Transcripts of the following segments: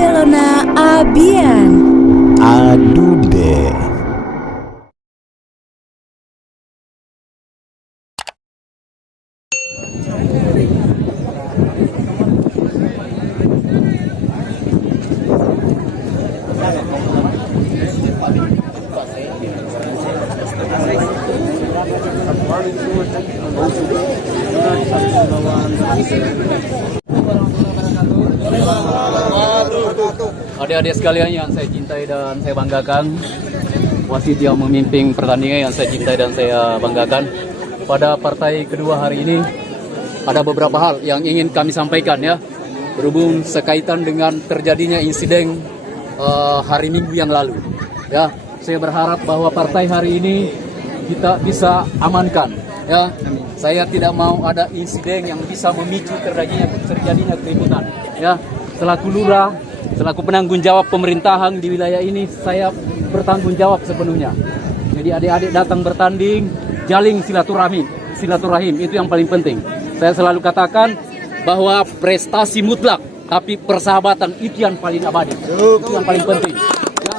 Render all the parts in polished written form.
Barcelona Abian. Aduh deh. Adik-adik sekalian yang saya cintai dan saya banggakan, wasit yang memimpin pertandingan yang saya cintai dan saya banggakan. Pada partai kedua hari ini ada beberapa hal yang ingin kami sampaikan ya, berhubung sekaitan dengan terjadinya insiden hari Minggu yang lalu. Ya, saya berharap bahwa partai hari ini kita bisa amankan. Ya, saya tidak mau ada insiden yang bisa memicu terjadinya keributan. Ya, selaku lurah, selaku penanggung jawab pemerintahan di wilayah ini, saya bertanggung jawab sepenuhnya. Jadi adik-adik datang bertanding, jalin silaturahim itu yang paling penting. Saya selalu katakan bahwa prestasi mutlak, tapi persahabatan itu yang paling abadi, itu yang paling penting. Ya.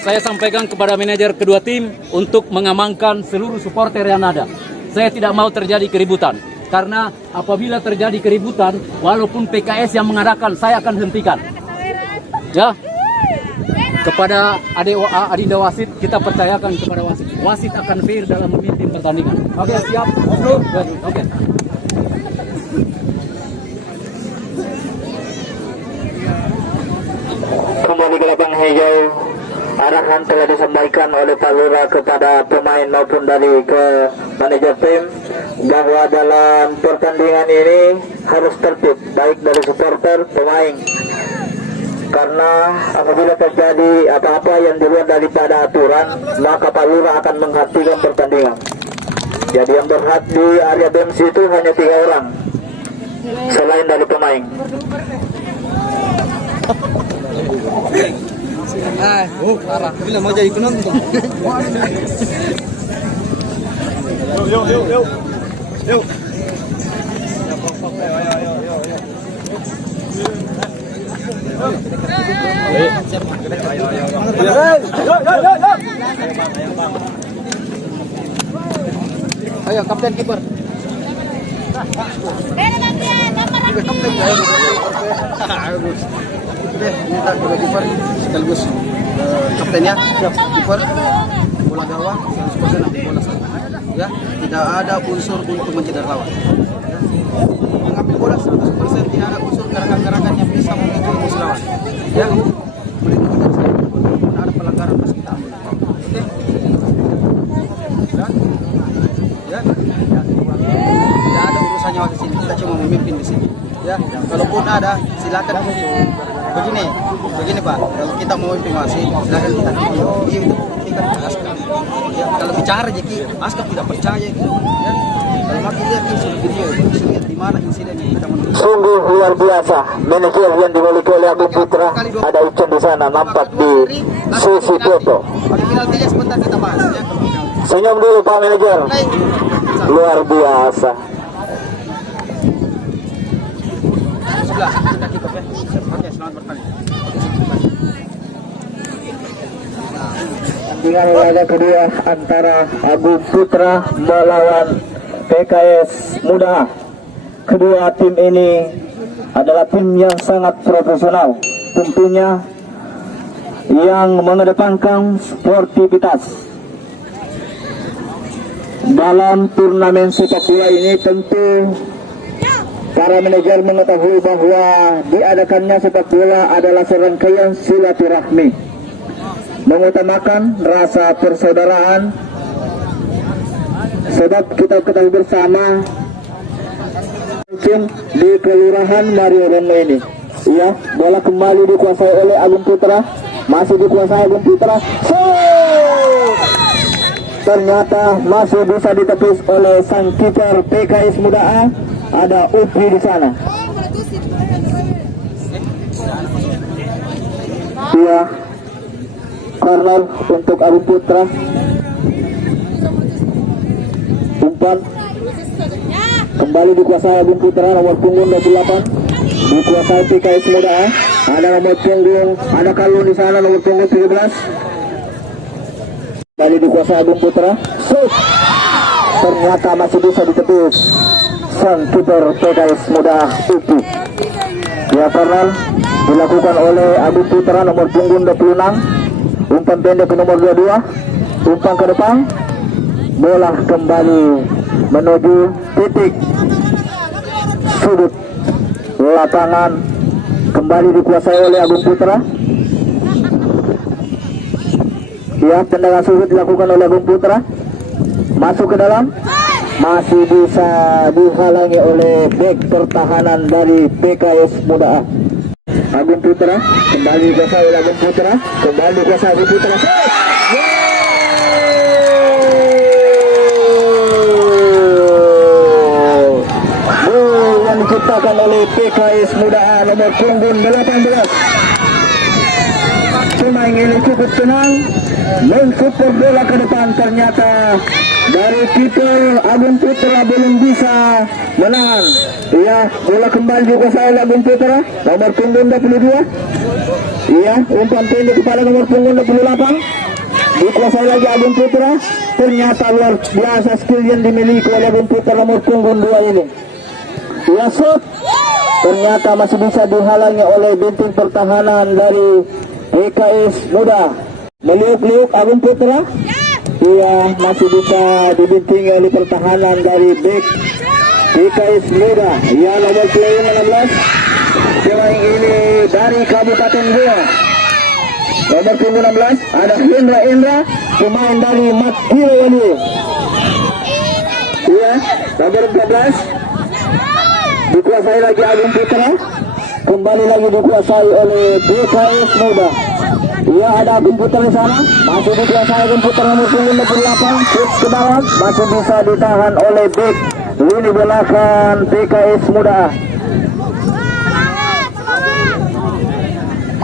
Saya sampaikan kepada manajer kedua tim untuk mengamankan seluruh supporter yang ada. Saya tidak mau terjadi keributan. Karena apabila terjadi keributan, walaupun PKS yang mengadakan, saya akan hentikan. Ya, kepada adinda wasit, kita percayakan kepada wasit. Wasit akan fair dalam memimpin pertandingan. Oke, siap? Oke. Kembali ke lapangan hijau. Arahan telah disampaikan oleh Pak Lurah kepada pemain maupun dari ke manajer tim bahwa dalam pertandingan ini harus tertib, baik dari supporter, pemain, karena apabila terjadi apa-apa yang di luar daripada aturan, maka Pak Lurah akan menghentikan pertandingan. Jadi yang berhak di area BEMS itu hanya 3 orang selain dari pemain. Parah. Bila mau jadi penonton. Yuk. Ayo, kapten kiper. Minta dua kiper sekaligus kaptennya, kiper, bola gawang 100% ambil bola satu. Ya, tidak ada unsur untuk mencederai lawan. Ya. Mengambil bola 100% tidak ada unsur gerakan-gerakan yang bisa memicu musuh lawan. Ya, melindungi saya. Walaupun ada pelanggaran harus kita ambil. Oke. Ya. Tidak ada urusannya di sini. Kita cuma memimpin di sini. Ya, kalaupun ada silakan begini Pak, kalau kita mau memimpin wasit silakan kita itu buktikan ke Askap. Ya, kalau bicara jadi Askap tidak percaya gitu. Ya, kalau makin lihat video lihat di mana insiden yang kita menuju. Sungguh luar biasa, manajer yang dimiliki oleh Abu Putra, ada Ucen di sana nampak di sisi foto. Pada penaltinya sebentar kita bahas ya. Senyum dulu Pak manajer, luar biasa. Sebelah kita kiper ya. Oke, selamat bertanding. Pertandingan laga kedua antara Abu Putra melawan PKS Muda. Kedua tim ini adalah tim yang sangat profesional, tentunya yang mengedepankan sportivitas. Dalam turnamen sepak bola ini tentu para manajer mengetahui bahwa diadakannya sepak bola adalah serangkaian silaturahmi, mengutamakan rasa persaudaraan, sebab kita ketahui bersama di Kelurahan Mario Romo ini. Ya, bola kembali dikuasai oleh Agung Putra, masih dikuasai Agung Putra. Ternyata masih bisa ditepis oleh sang kiper PKS Muda A. Ada Upri di sana. Iya, corner untuk Abu Putra. Umpan kembali dikuasai Abu Putra nomor punggung 28. dikuasai PKS Muda A. Ada nomor punggung, ada Kalun di sana nomor punggung 13. Kembali dikuasai Agung Putra. Shoot. Ternyata masih bisa ditepis sang kiper PKS Muda A Upi. Ya, corner dilakukan oleh Agung Putra nomor punggung 26. Umpan pendek ke nomor 22. Umpan ke depan. Bola kembali menuju titik sudut lapangan, kembali dikuasai oleh Agung Putra. Ya, tendangan sudut dilakukan oleh Agung Putra. Masuk ke dalam, masih bisa dihalangi oleh bek pertahanan dari PKS Muda A. Agung Putra kembali dikuasai oleh Agung Putra, kembali dikuasai Agung Putra. Diciptakan oleh PKS Muda A nomor punggung 18. Pemain ini cukup tenang mensupport bola ke depan, ternyata dari kiper Agung Putra belum bisa menahan. Ya, bola kembali dikuasai oleh Agung Putra nomor punggung 22. Iya, umpan pendek kepada nomor punggung 28. Dikuasai lagi Agung Putra. Ternyata luar biasa skill yang dimiliki oleh Agung Putra nomor punggung 2 ini. Ya, shoot. Ternyata masih bisa dihalangi oleh benting pertahanan dari PKS Muda. Meliuk-liuk Agung Putra. Ia masih bisa dibentingi oleh pertahanan dari bek PKS Muda. Ya, nomor punggung 16. Pemain ini dari Kabupaten Goa. Nomor punggung 16 ada Hendra, pemain dari Matkio ini. Iya, nomor 14 dikuasai lagi Agung Putra, kembali lagi dikuasai oleh PKS Muda. Iya, ada Agung Putra di sana, masih dikuasai Agung Putra nomor punggung 28, shoot ke dalam, masih bisa ditahan oleh bek lini belakang PKS Muda.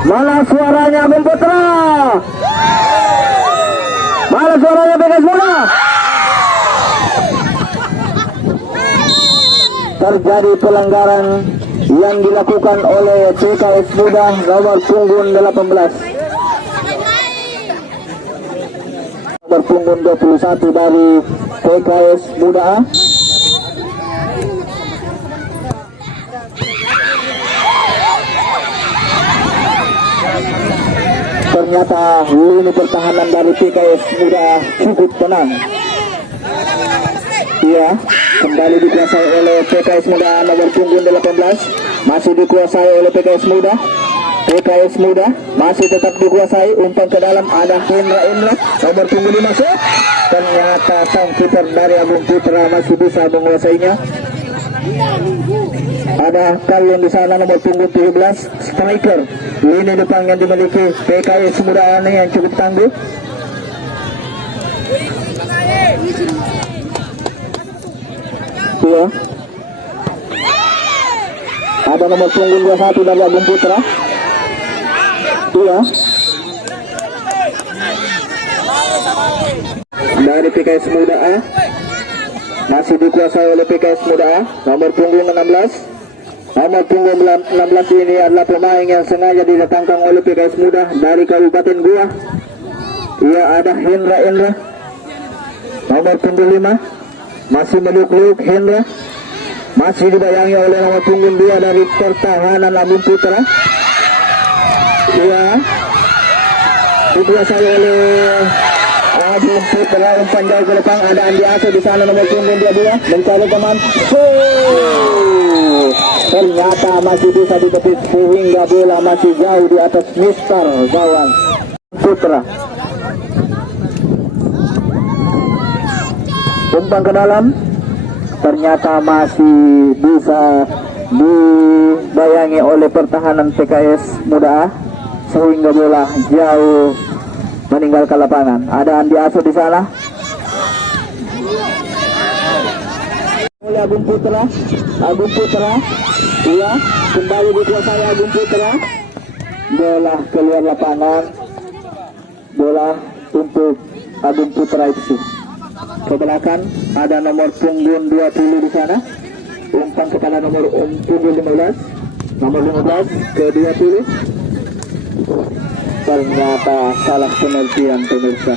Mana suaranya Agung Putra? Mana suaranya PKS Muda? Terjadi pelanggaran yang dilakukan oleh PKS Muda nomor punggung 18. Nomor punggung 21 dari PKS Muda A. Ternyata lini pertahanan dari PKS Muda cukup tenang. Iya, kembali dikuasai oleh PKS Muda nomor punggung 18. Masih dikuasai oleh PKS Muda. PKS Muda masih tetap dikuasai. Umpan ke dalam, ada Hendra nomor punggung 5. Ternyata sang kiper dari Agung Putra masih bisa menguasainya. Ada Kalun di sana nomor punggung 17, striker lini depan yang dimiliki PKS Muda ini yang cukup tangguh. Ya. Ada nomor punggung 21 dari Agung Putra. Iya. Dari PKS Muda A masih dikuasai oleh PKS Muda A nomor punggung 16. Nomor punggung 16 ini adalah pemain yang sengaja didatangkan oleh PKS Muda dari Kabupaten Goa. Ia ada Hendra nomor punggung 5. Masih meliuk-liuk Hendra, masih dibayangi oleh nomor punggung 2 dari pertahanan Agung Putra. Ia dikuasai oleh Agung Putra. Umpan jauh ke depan, ada Andi Aso di sana nomor punggung 22 mencari teman. Ternyata masih bisa ditepis sehingga bola masih jauh di atas mister gawang Putra. Umpan ke dalam, ternyata masih bisa dibayangi oleh pertahanan PKS Muda A sehingga bola jauh meninggalkan lapangan. Ada Andi Aso di sana. Oleh Agung Putra, iya, kembali dikuasai Agung Putra. Bola keluar lapangan, bola untuk Agung Putra itu. Ke belakang ada nomor punggung 20 di sana. Umpan kepada nomor punggung 15. nomor 15 ke 20. Ternyata salah pengertian pemirsa.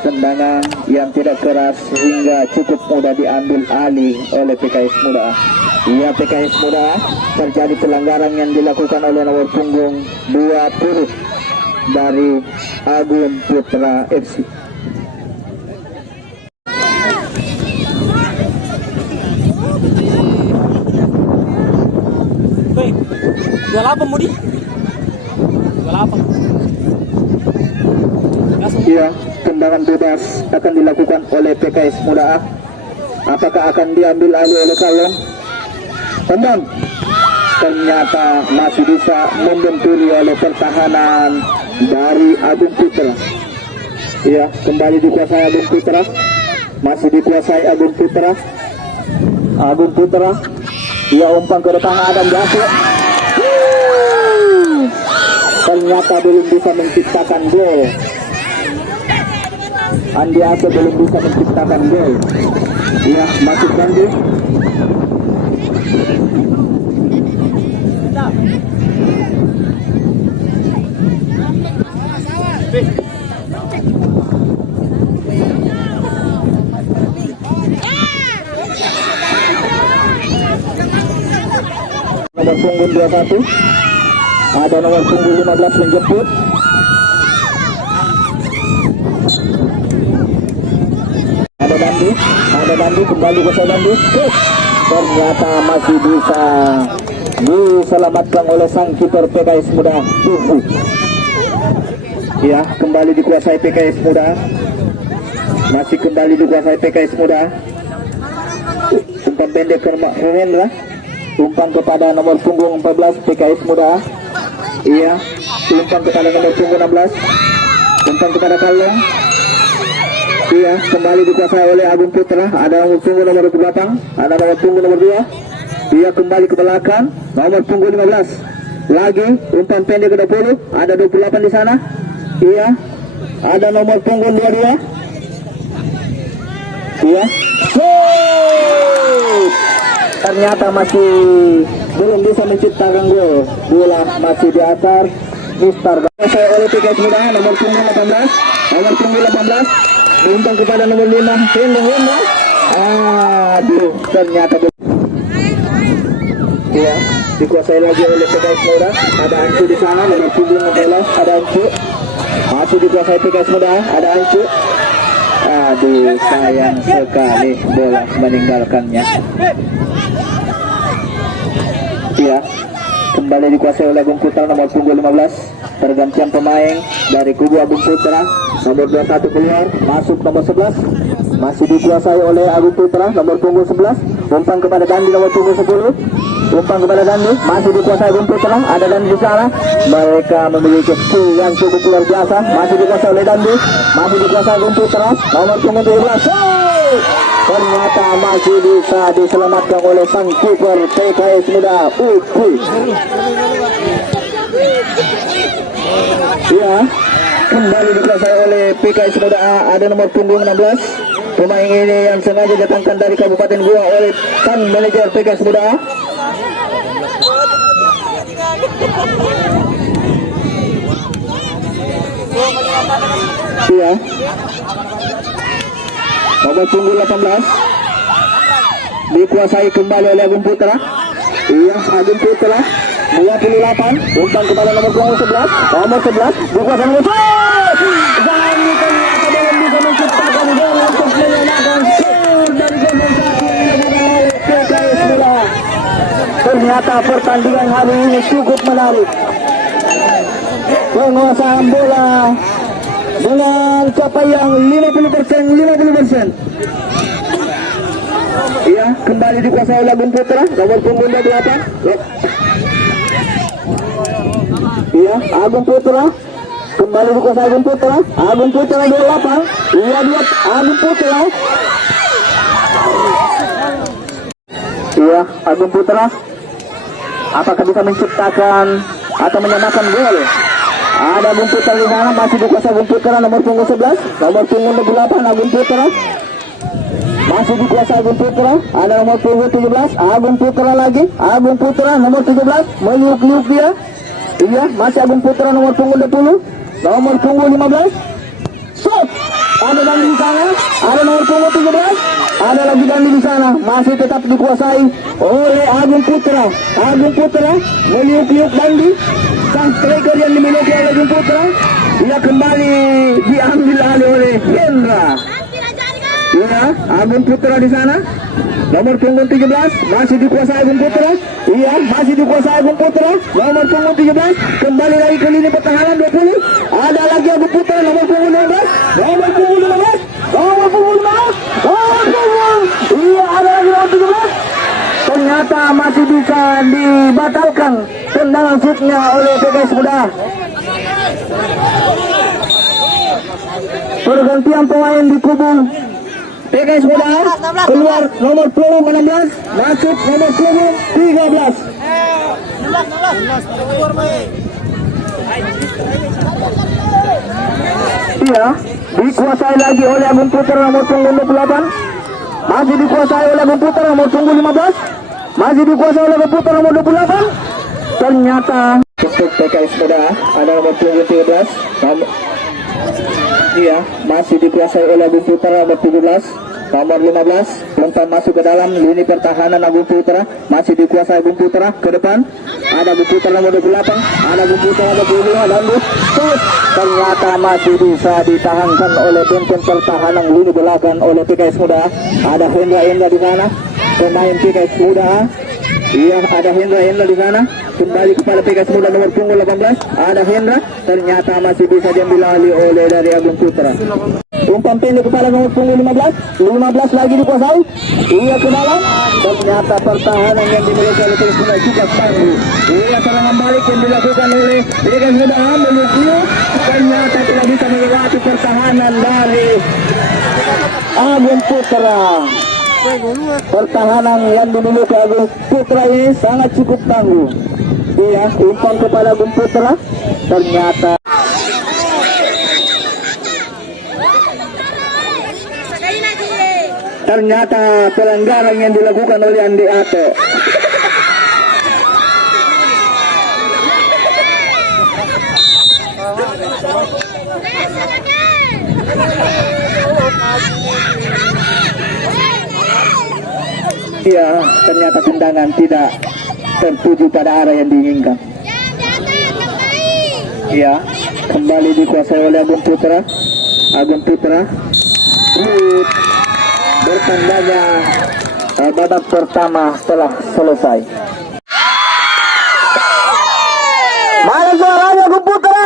Tendangan yang tidak keras sehingga cukup mudah diambil alih oleh PKS Muda. Ya, PKS Muda, terjadi pelanggaran yang dilakukan oleh nomor punggung 20 dari Agung Putra FC. Baik, 28 Mudi. 28. Ya, tendangan bebas akan dilakukan oleh PKS Muda. Apakah akan diambil alih oleh Kalong? Tendang. Ternyata masih bisa membentuli oleh pertahanan dari Agung Putra. Ya, kembali dikuasai Agung Putra. Masih dikuasai Agung Putra. Agung Putra. Ia umpan ke depan Adam Jasir. Ternyata belum bisa menciptakan gol. Andi Ase belum bisa menciptakan gol. Ia masuk Dandi. Nomor punggung 21. Ada nomor punggung 15 menjemput. Ada Dandi kembali ke Dandi. Ternyata masih bisa diselamatkan oleh sang kiper PKS Muda. Ya, kembali dikuasai PKS Muda. Masih kembali dikuasai PKS Muda. Umpan pendek ke Hendra. Umpan kepada nomor punggung 14 PKS Muda. Iya, umpan kepada nomor punggung 16. Umpan kepada Kalong. Iya, kembali dikuasai oleh Agung Putra. Ada nomor punggung nomor 8. Ada nomor punggung nomor 2. Dia kembali ke belakang. Nomor punggung 15. Lagi umpan pendek ke 20. Ada 28 di sana. Iya. Ada nomor punggung 22. Iya. Ternyata masih belum bisa menciptakan gol. Bola masih di atas. Mister dikuasai oleh PKS Muda. Nomor punggung 18. Nomor punggung 18. Umpan kepada nomor 5. Hendra. Aduh, ternyata ya, dikuasai lagi oleh PKS Muda. Ada Ancu di sana, nomor punggung 16. Ada Ancu. Masih dikuasai PKS Muda. Ada Ancu. Aduh, sayang sekali bola meninggalkannya. Ya, kembali dikuasai oleh Agung Putra nomor punggung 15. Pergantian pemain dari kubu Agung Putra. Nomor 21 keluar, masuk nomor 11. Masih dikuasai oleh Agung Putra nomor punggung 11. Umpan kepada Dandi nomor punggung 10. Umpan kepada Dandi, masih dikuasai Agung Putra. Ada Dandi di sana. Mereka memiliki skill yang cukup luar biasa. Masih dikuasai oleh Dandi. Masih dikuasai Agung Putra nomor punggung 17. Ternyata masih bisa diselamatkan oleh sang kiper PKS Muda. Ya, kembali dikuasai oleh PKS Muda. Ada nomor punggung 16. Pemain ini yang sengaja datangkan dari Kabupaten Goa oleh sang manajer PKS Muda. Ya, nomor punggung 18 dikuasai kembali oleh Agung Putra. Iya, Agung Putra 28. Umpan kepada nomor punggung 11. Nomor 11 dikuasai nomor 11. Zani ternyata belum bisa menciptakan gol untuk menyamakan skor dari kompensasi yang dilakukan oleh PKS Muda. Ternyata pertandingan hari ini cukup menarik. Penguasaan bola dengan capaian 50%. Iya, kembali dikuasai oleh Agung Putra nomor punggung 28. Iya, Agung Putra kembali dikuasai Agung Putra. Agung Putra 28. Iya, dia Agung Putra. Iya, Agung Putra. Apakah bisa menciptakan atau menyamakan gol? Ada Agung Putra di sana, masih dikuasai Agung Putra nomor punggung 11. Nomor punggung 28 Agung Putra. masih dikuasai Agung Putra. Ada nomor punggung 17, Agung Putra lagi. Agung Putra nomor 17, meliuk-liuk dia. Iya, masih Agung Putra nomor punggung 20, nomor punggung 15. Shot. Ada Dandi di sana, ada nomor punggung 17, ada lagi Dandi di sana, masih tetap dikuasai oleh Agung Putra. Agung Putra meliuk-liuk Dandi, sang striker yang dimiliki oleh Agung Putra. Dia kembali diambil alih oleh Hendra. Ya, Agung Putra di sana. Nomor punggung 17 masih dikuasai Agung Putra. Iya, masih dikuasai Agung Putra. Nomor punggung 17 kembali lagi ke lini pertahanan 20. Ada lagi Agung Putra nomor punggung 16. Nomor punggung 15. Nomor punggung 15. Nomor punggung. Iya, ada lagi nomor 17. Ternyata masih bisa dibatalkan tendangan shootnya oleh PKS Muda. Pergantian pemain di kubu PKS Muda. Keluar nomor punggung 16, masuk nomor punggung 13. Iya, dikuasai lagi oleh Agung Putra nomor punggung 28. Masih dikuasai oleh Agung Putra nomor punggung 15. Masih dikuasai oleh Agung Putra nomor 28. Ternyata untuk PKS Muda ada nomor punggung 13. Iya, masih dikuasai oleh Agung Putra nomor 17, nomor 15, umpan masuk ke dalam lini pertahanan Agung Putra, masih dikuasai Agung Putra ke depan. Ada Agung Putra nomor 28, ada Agung Putra nomor 25 dan shoot. Ternyata masih bisa ditahankan oleh benteng pertahanan lini belakang oleh PKS Muda. Ada Hendra di sana, pemain PKS Muda. Iya, ada Hendra di sana. Kembali kepada PKS Muda nomor punggung 18. Ada Hendra. Ternyata masih bisa diambil alih oleh dari Agung Putra. Umpan pendek kepada nomor punggung 15. 15 lagi dikuasai. Iya ke dalam. Ternyata pertahanan yang dimiliki oleh PKS Muda juga tangguh. Iya, serangan balik yang dilakukan oleh PKS Muda menuju. Ternyata tidak bisa melewati pertahanan dari Agung Putra. Pertahanan yang dimiliki Agung Putra ini sangat cukup tangguh. Iya, umpan kepada Agung Putra. Ternyata pelanggaran yang dilakukan oleh Andi Ate. Iya, ternyata tendangan tidak tertuju pada arah yang diinginkan. Iya, kembali dikuasai oleh Agung Putra. Agung Putra bertandanya babak pertama telah selesai. Mana suaranya Agung Putra?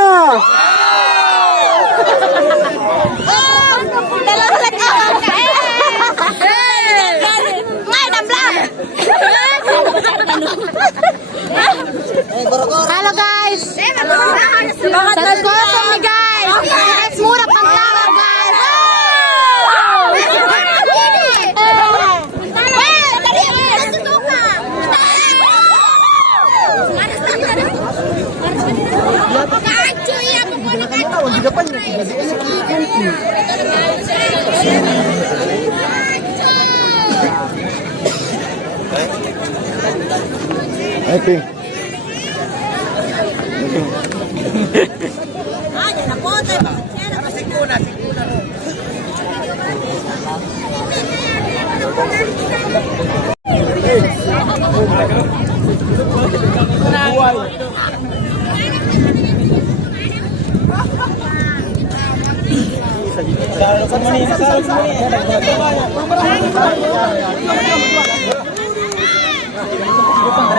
Halo guys, satu kosong nih guys. PKS Muda Pantang guys.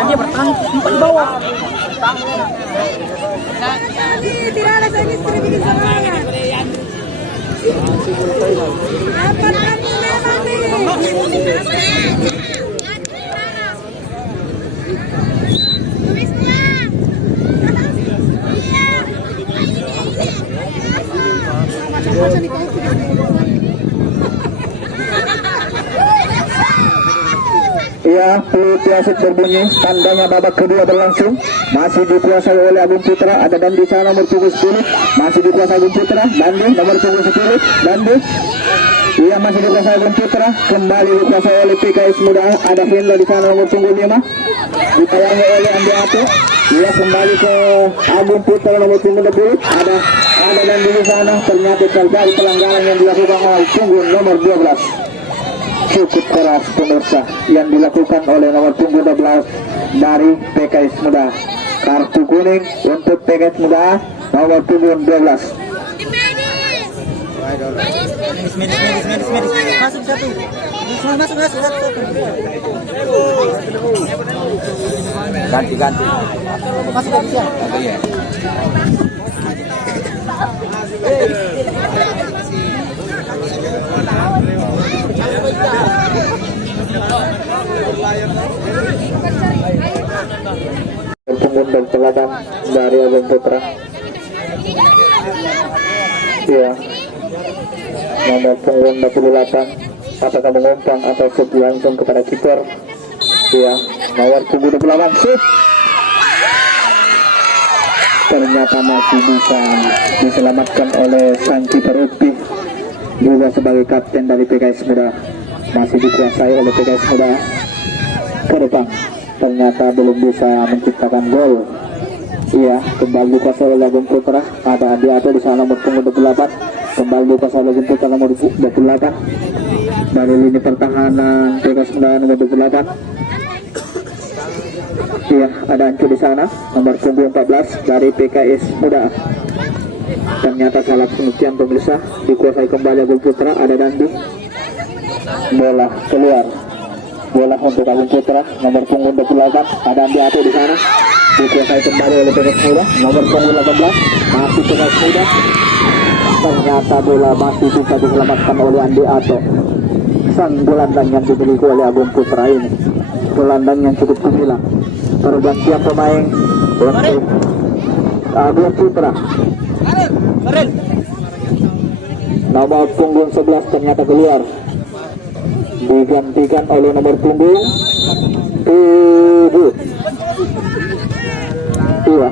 Dia bertahan umpan di bawah. Tirarlas a mis bikin semangat. Dapat kami Iya, peluit wasit berbunyi, tandanya babak kedua berlangsung. Masih dikuasai oleh Agung Putra. Ada Dandi sana nomor punggung 10. Masih dikuasai Agung Putra. Dandi nomor punggung 10. Dandi Ia masih dikuasai Agung Putra, kembali dikuasai oleh PKS Muda. Ada Hendra di sana nomor punggung 5, dipayangi oleh Andi Ato. Ia kembali ke Agung Putra nomor punggung 20. Ada dan di sana ternyata terjadi pelanggaran yang dilakukan oleh punggung nomor 12. Cukup keras pemirsa yang dilakukan oleh nomor punggung 12 dari PKS Muda. Kartu kuning untuk PKS Muda nomor punggung 12. Masuk satu. Masuk satu. Ganti. Masuk ke bisa. Iya. Pengundang teladan dari Agung Putra. Iya. Nomor punggung 28. Apakah mengumpan atau shoot langsung kepada kiper? Iya. Nomor punggung 28 shoot. Ternyata masih bisa diselamatkan oleh sang kiper Utpi, juga sebagai kapten dari PKS Muda. Masih dikuasai oleh PKS Muda ke depan. Ternyata belum bisa menciptakan gol. Iya, kembali dikuasai oleh Agung Putra. Ada Andi Ato di sana nomor punggung 28. Kembali dikuasai oleh Agung Putra nomor 28. Dari lini pertahanan PKS Muda nomor 28. Iya, ada Ancu di sana nomor punggung 14 dari PKS Muda. Ternyata salah pengertian pemirsa, dikuasai kembali Agung Putra. Ada Dandi. Bola keluar. Bola untuk Agung Putra nomor punggung 28. Ada Andi Ato di sana. Dikuasai kembali oleh PKS Muda nomor punggung 18. Masih PKS Muda. Ternyata bola masih bisa diselamatkan oleh Andi Ato. Sang gelandang yang dimiliki oleh Agung Putra ini, gelandang yang cukup gemilang. Pergantian pemain untuk Agung Putra. Nomor punggung 11 ternyata keluar, digantikan oleh nomor punggung 7. Iya.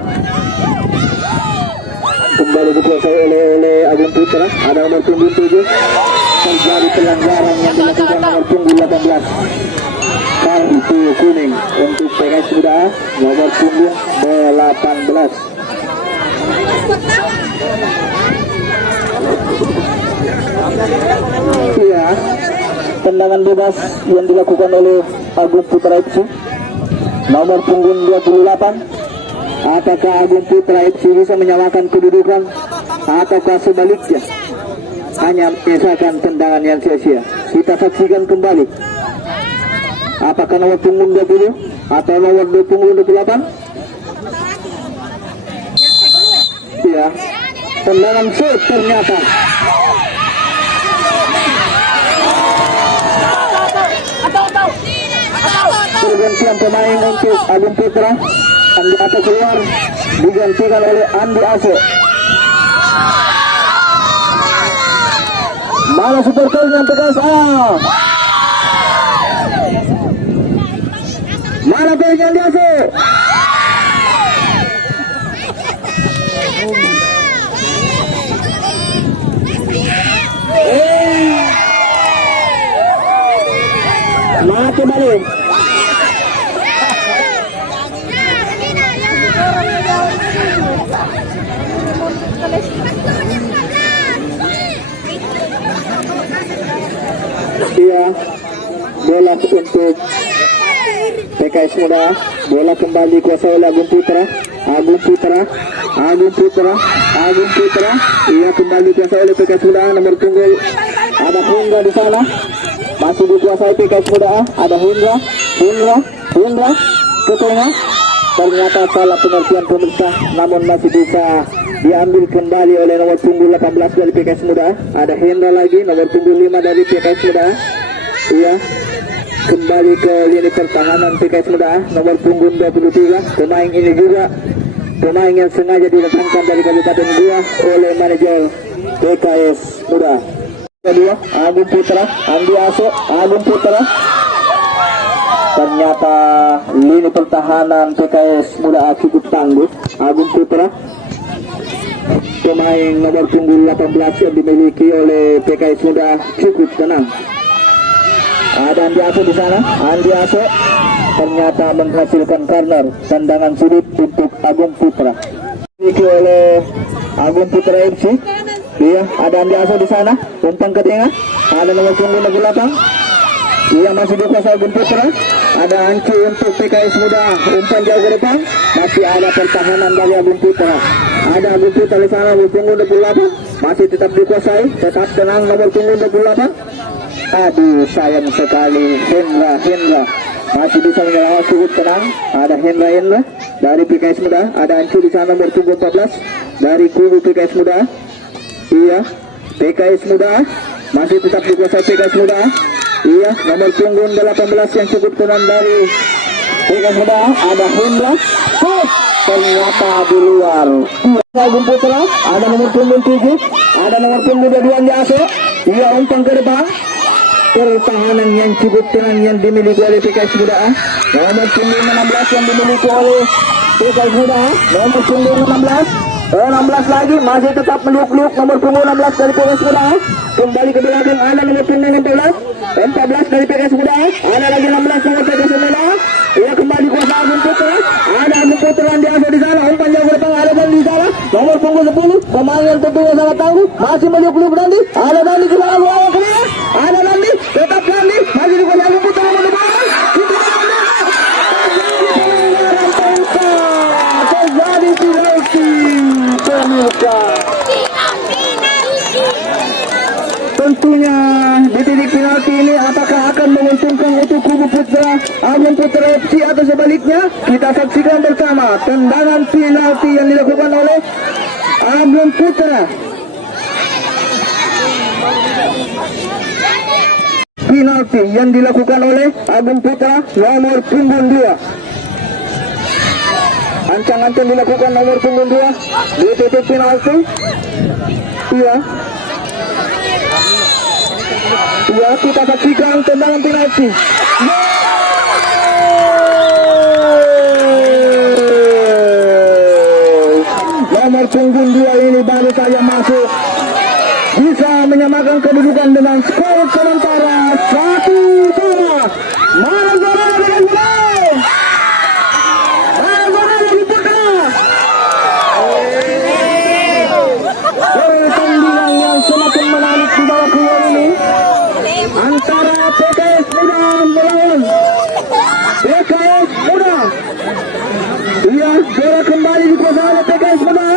Kembali dikuasai oleh Agung Putra. Ada nomor punggung 7. Terjadi pelanggaran yang dilakukan nomor punggung 18. Kartu kuning untuk PKS Muda nomor punggung 18. Iya, tendangan bebas yang dilakukan oleh Agung Putra FC nomor punggung 28. Apakah Agung Putra FC bisa menyamakan kedudukan ataukah sebaliknya hanya menyisakan tendangan yang sia-sia? Kita saksikan kembali. Apakah nomor punggung 20 atau nomor punggung 28? Iya, tendangan shoot ternyata. Pergantian pemain untuk Agung Putra. Andi Ato keluar, digantikan oleh Andi Aso. Mana supporternya PKS? Mana pelnya Andi Aso? Mati balik. Iya, bola untuk PKS Muda. Bola kembali kuasai oleh Agung Putra. Agung Putra. Ia kembali kuasai oleh PKS Muda nomor punggung. Ada Hendra di sana. Masih dikuasai PKS Muda. Ada Hendra ke tengah. Ternyata salah pengertian pemirsa, namun masih bisa diambil kembali oleh nomor punggung 18 dari PKS Muda. Ada Hendra lagi nomor punggung 5 dari PKS Muda. Iya, kembali ke lini pertahanan PKS Muda nomor punggung 23. Pemain ini juga pemain yang sengaja didatangkan dari Kabupaten Goa oleh manajer PKS Muda. Kedua, Agung Putra, Andi Aso, Agung Putra. Ternyata lini pertahanan PKS Muda cukup tangguh. Agung Putra pemain nomor punggung 18 yang dimiliki oleh PKS Muda cukup tenang. Ada Andi Aso di sana. Andi Aso ternyata menghasilkan corner. Tendangan sulit untuk Agung Putra. Dimiliki oleh Agung Putra FC. Iya, ada Andi Aso di sana. Umpan ke tengah. Ada nomor punggung 8. Iya, masih dikuasai Agung Putra. Ada Ancu untuk PKS Muda. Umpan jauh ke depan. Masih ada pertahanan dari Agung Putra. Ada Agung Putra di sana nomor punggung 28. Masih tetap dikuasai. Tetap tenang nomor punggung 28. Aduh, sayang sekali. Hendra masih bisa menyelamat, cukup tenang. Ada Hendra dari PKS Muda. Ada Ancu di sana nomor punggung 14 dari kubu PKS Muda. Iya, PKS Muda masih tetap dikuasai PKS Muda. Iya, nomor punggung 18 yang cukup tenang dari PKS Muda. Ada Hendra. Ternyata di luar. Agung Putra. Ada nomor punggung 7. Ada nomor punggung 22 Andi Aso. Iya, umpan ke depan. Pertahanan yang cukup tenang yang dimiliki oleh PKS Muda. Nomor punggung 16 yang dimiliki oleh PKS Muda. Nomor punggung 16 lagi masih tetap meliuk-liuk nomor punggung 16 dari PKS Muda. Kembali ke belakang ada nomor punggung 14 dari PKS Muda. Ada lagi 16 nomor PKS Muda. Ia kembali kuasa Agung Putra. Ada Agung Putra Andi Aso di sana. Umpan jauh ke depan ada Dandi di sana. Nomor punggung 10 pemain yang tentunya sangat tangguh. Masih meliuk-liuk Dandi. Ada Dandi di sana luar kiri. Ada Dandi. Tetap Dandi. Masih di kuasa Agung Putra nomor depan. Terjadi penalti. Tentunya di titik penalti ini apakah akan menguntungkan untuk kubu Putra Agung Putra FC atau sebaliknya? Kita saksikan bersama tendangan penalti yang dilakukan oleh Agung Putra. Penalti yang dilakukan oleh Agung Putra nomor punggung 2. Ancang-ancang dilakukan nomor punggung 2 di titik penalti. Iya. Iya, kita saksikan tendangan penalti. Nomor punggung 2 ini baru saja masuk. Bisa menyamakan kedudukan dengan skor sementara 1-2. Mana zona dengan gol? Mana zona dari Putra? Tandingan yang semakin menarik di bawah keluar ini antara PKS Muda melawan PKS Muda. Ia bola kembali dikuasai oleh PKS Muda.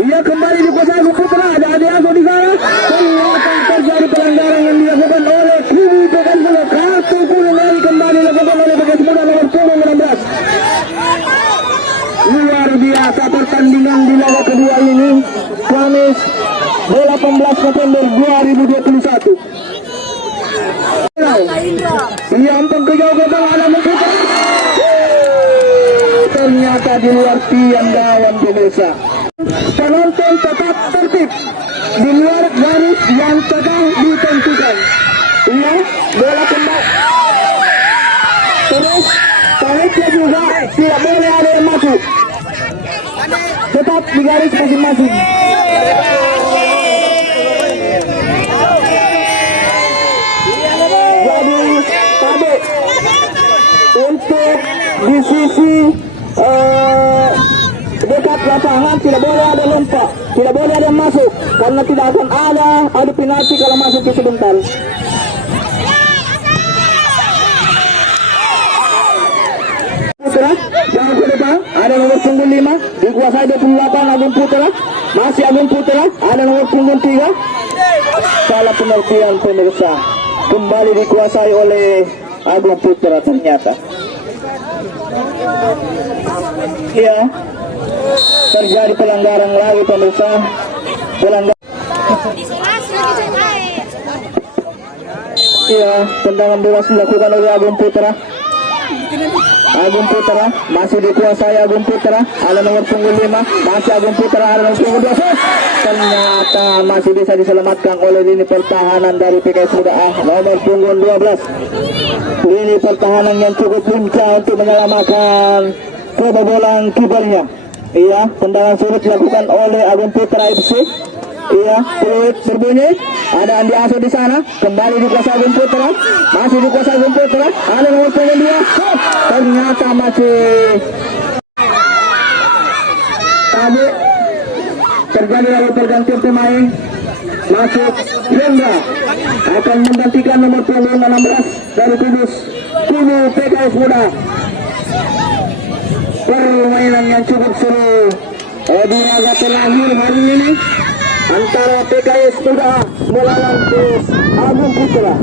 Ia kembali dikuasai Agung Putra. Ada Andi Aso di sana. Ternyata terjadi pelanggaran yang dilakukan oleh kubu PKS Muda. Kartu kuning dari kembali dilakukan oleh PKS Muda nomor punggung 16. Luar biasa pertandingan di laga kedua ini. Kamis 18 November 2021. Ia umpan ke jauh ke bawah ada Putra. Ternyata di luar tiang gawang pemirsa. Penonton tetap tertib di luar garis yang telah ditentukan. Iya, bola kembali. Terus tariknya juga tidak boleh ada yang masuk. Tetap di garis masing-masing. Jadi tadi untuk di sisi dekat lapangan tidak boleh ada lompat, tidak boleh ada yang masuk karena tidak akan ada penalti kalau masuk ke sebentar. Putra yang ke depan ada nomor punggung 5 dikuasai 28 Agung Putra. Masih Agung Putra, ada nomor punggung 3. Salah pengertian pemirsa, kembali dikuasai oleh Agung Putra ternyata. Iya, terjadi pelanggaran lagi pemirsa. Pelanggaran. Iya, tendangan bebas dilakukan oleh Agung Putra. Agung Putra masih dikuasai Agung Putra. Ada nomor punggung 5, masih Agung Putra, ada nomor punggung 2. Ternyata masih bisa diselamatkan oleh lini pertahanan dari PKS Muda nomor punggung 12. Lini pertahanan yang cukup lincah untuk menyelamatkan kebobolan kipernya. Iya, tendangan sulit dilakukan oleh Agung Putra FC. Iya, peluit berbunyi. Ada Andi Aso di sana. Kembali dikuasai Agung Putra. Masih dikuasai Agung Putra. Ada nomor punggung 2. Ternyata masih tadi terjadi lalu pergantian pemain. Masuk Hendra akan menggantikan nomor punggung 16 dari Kudus. Kubu PKS Muda. Permainan yang cukup seru di laga terakhir hari ini antara PKS Muda melawan PS Agung Putra.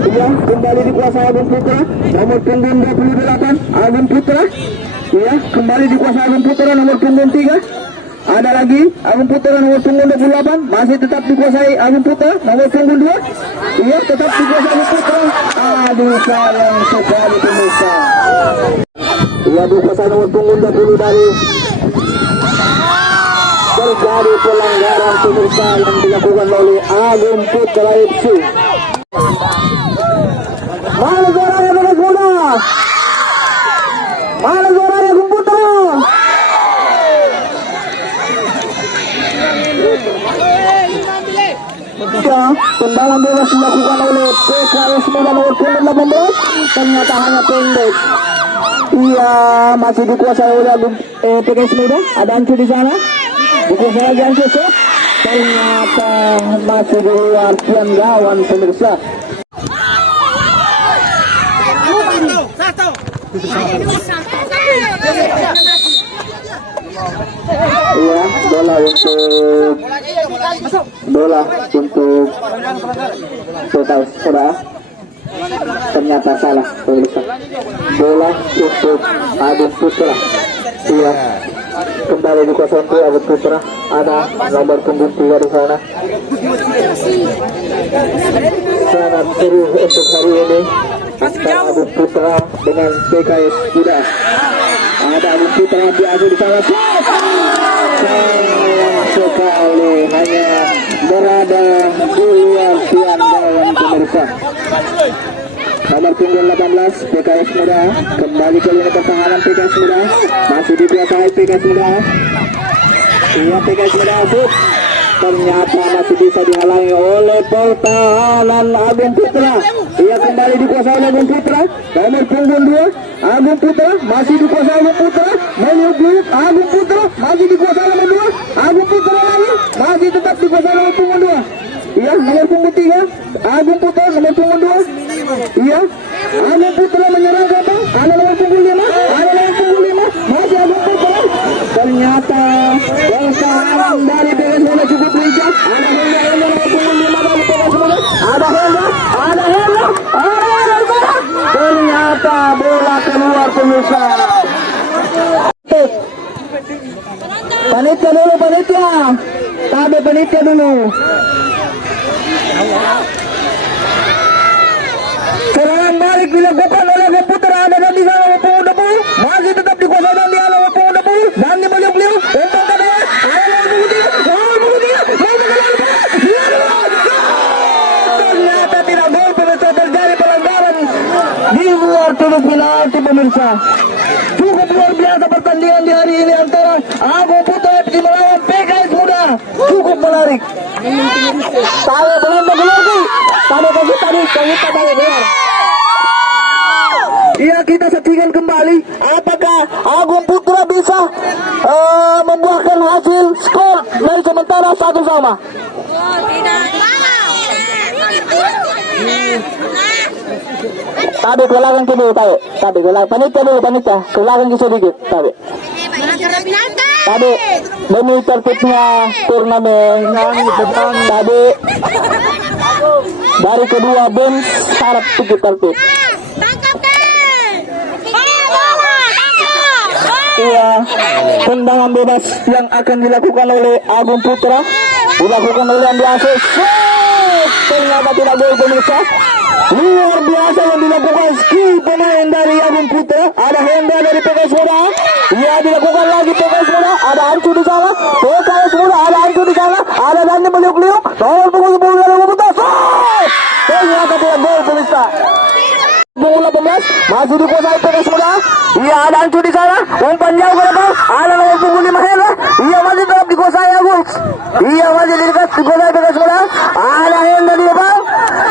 Iya, kembali dikuasai Agung Putra. Nomor punggung 28 Agung Putra. Iya, kembali dikuasai Agung Putra nomor punggung 3. Ada lagi Agung Putra nomor punggung 28. Masih tetap dikuasai Agung Putra nomor punggung 2. Iya, tetap dikuasai Agung Putra. Aduh, sayang sekali pemirsa. Ia dikuasai nomor punggung 20 dari terjadi pelanggaran pemirsa yang dilakukan oleh Agung Putra FC. Mana suaranya PKS Muda? Mana suaranya Agung Putra? Tendangan bebas dilakukan oleh PKS Muda nomor punggung 18. Ternyata hanya pendek. Iya, masih dikuasai oleh PKS Muda. Ada Ancu di sana. Dikuasai lagi Ancu. Ternyata masih di luar tiang gawang pemirsa. Iya, bola untuk total sudah. Ternyata salah pemirsa. Bola untuk Agung Putra. Iya, kembali dikuasai oleh Agung Putra. Ada nomor punggung 3 di sana. Sangat seru untuk hari ini antara Agung Putra dengan PKS Muda. Ada Agung Putra biasa di sana. Sayang sekali hanya berada di luar tiang gawang pemirsa. Nomor punggung 18 PKS Muda. Kembali ke lini pertahanan PKS Muda. Masih dikuasai PKS Muda. Iya, PKS Muda shoot. Ternyata masih bisa dihalangi oleh pertahanan Agung Putra. Ia kembali dikuasai oleh Agung Putra. Nomor punggung 2 Agung Putra. Masih dikuasai Agung Putra. Meliuk-liuk Agung Putra. Masih dikuasai nomor 2 Agung Putra lagi. Masih tetap dikuasai nomor punggung 2. Iya, nomor punggung 3 Agung Putra nomor punggung 2. Iya, Agung Putra menyerang ke apa? Ada nomor punggung 5. Ada nomor punggung 5. Masih Agung Putra. Ternyata pertahanan dari PKS Muda cukup lincah. Ada Hendra nomor punggung 5 dari PKS Muda. Ada Hendra. Ternyata bola keluar pemirsa. Panitia dulu, panitia. Tabe panitia dulu. Serangan balik dilakukan oleh Agung Putra. Ada Dandi sana nomor punggung 20. Masih tetap dikuasai Dandi nomor punggung 20. Dandi meliuk-liuk. Untuk kedua. Ada nomor punggung 3. Nomor punggung 3. Ternyata tidak gol pemirsa, terjadi pelanggaran di luar titik penalti pemirsa. Cukup luar biasa pertandingan di hari ini antara Agung Putra FC melawan PKS Muda. Cukup menarik. Tahu belum lagi. Tadi keluar. Iya, kita saksikan kembali apakah Agung Putra bisa membuahkan hasil skor dari sementara 1-1. Tabi keulangan ke dulu, tabi keulangan panitia dulu, keulangan ke sedikit, tabi demi tertibnya turnamen. Tabi dari kedua bench harap sedikit tertib. Iya, tendangan bebas yang akan dilakukan oleh Agung Putra dilakukan oleh Andi Asus. Ternyata tidak gol pemirsa. Luar biasa yang dilakukan skill pemain dari Agung Putra. Ada Hendra dari PKS Muda. Ia dilakukan lagi PKS Muda. Ada Ancu di sana. PKS Muda ada Ancu di sana. Ada Dandi meliuk-liuk. Nomor punggung 10 dari Agung Putra. Ternyata tidak gol pemirsa. Punggung 18 masih dikuasai PKS Muda. Iya, ada Ancu di sana, umpan jauh ke depan, ada nomor punggung 5 Hendra. Iya, masih tetap dikuasai Agus. Iya, masih dikuasai PKS Muda. Ada Hendra di depan.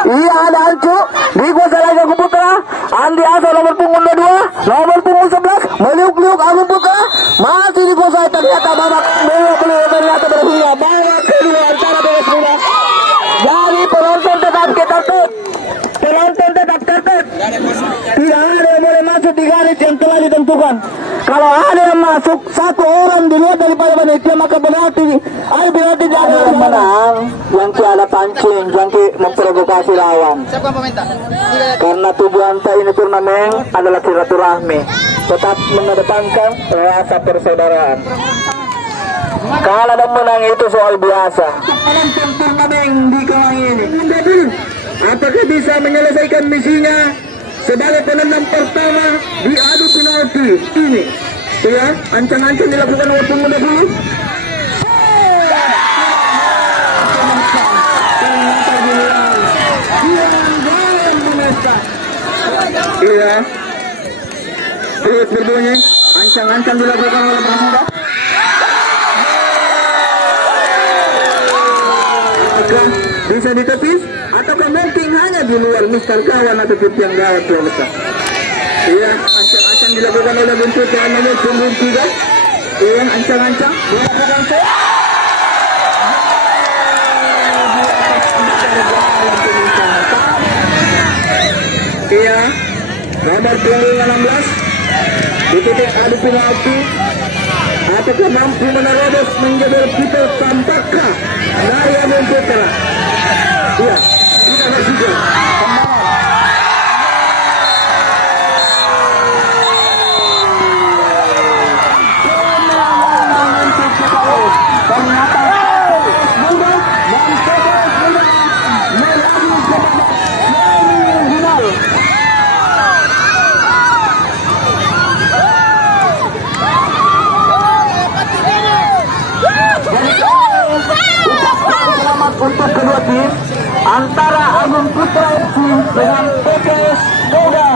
Iya, ada Ancu, dikuasai lagi Agung Putra. Andi Asa nomor punggung 22, nomor punggung 11, meliuk-liuk Agung Putra. Masih dikuasai, ternyata babak ternyata berhasil babak kedua antara PKS Muda. Jadi penonton tetap ketatut. Penonton tetap ketat. Tidak ada yang boleh masuk di garis yang telah ditentukan. Kalau ada yang masuk satu orang di luar daripada panitia, maka berarti ada berarti ada yang menang. Yang ada pancing, yang memprovokasi lawan. Siapa yang peminta? Karena tujuan ini turnamen adalah silaturahmi, tetap mengedepankan rasa persaudaraan. Kalah dan menang itu soal biasa. Penonton turnamen di kalang ini, apakah bisa menyelesaikan misinya sebagai penendang pertama di adu penalti ini? Ya, ancang-ancang dilakukan oleh punggung dahulu. Iya, terus berbunyi, ancang-ancang dilakukan oleh pemuda. Apakah bisa ditepis ataukah mungkin hanya di luar misal kawan atau tiang gawat pemirsa? Iya, ancang-ancang dilakukan oleh bentuk yang nomor punggung 3. Iya, ancang-ancang dilakukan Iya, nomor punggung 16 di titik adu penalti. Apakah mampu menerobos menjebol kita tampakkah dari Agung Putra? Iya, tidak berhasil. Ternyata mudah dan PKS Muda melaju ke babak semifinal. Selamat untuk kedua tim antara Agung Putra FC dengan PKS Muda.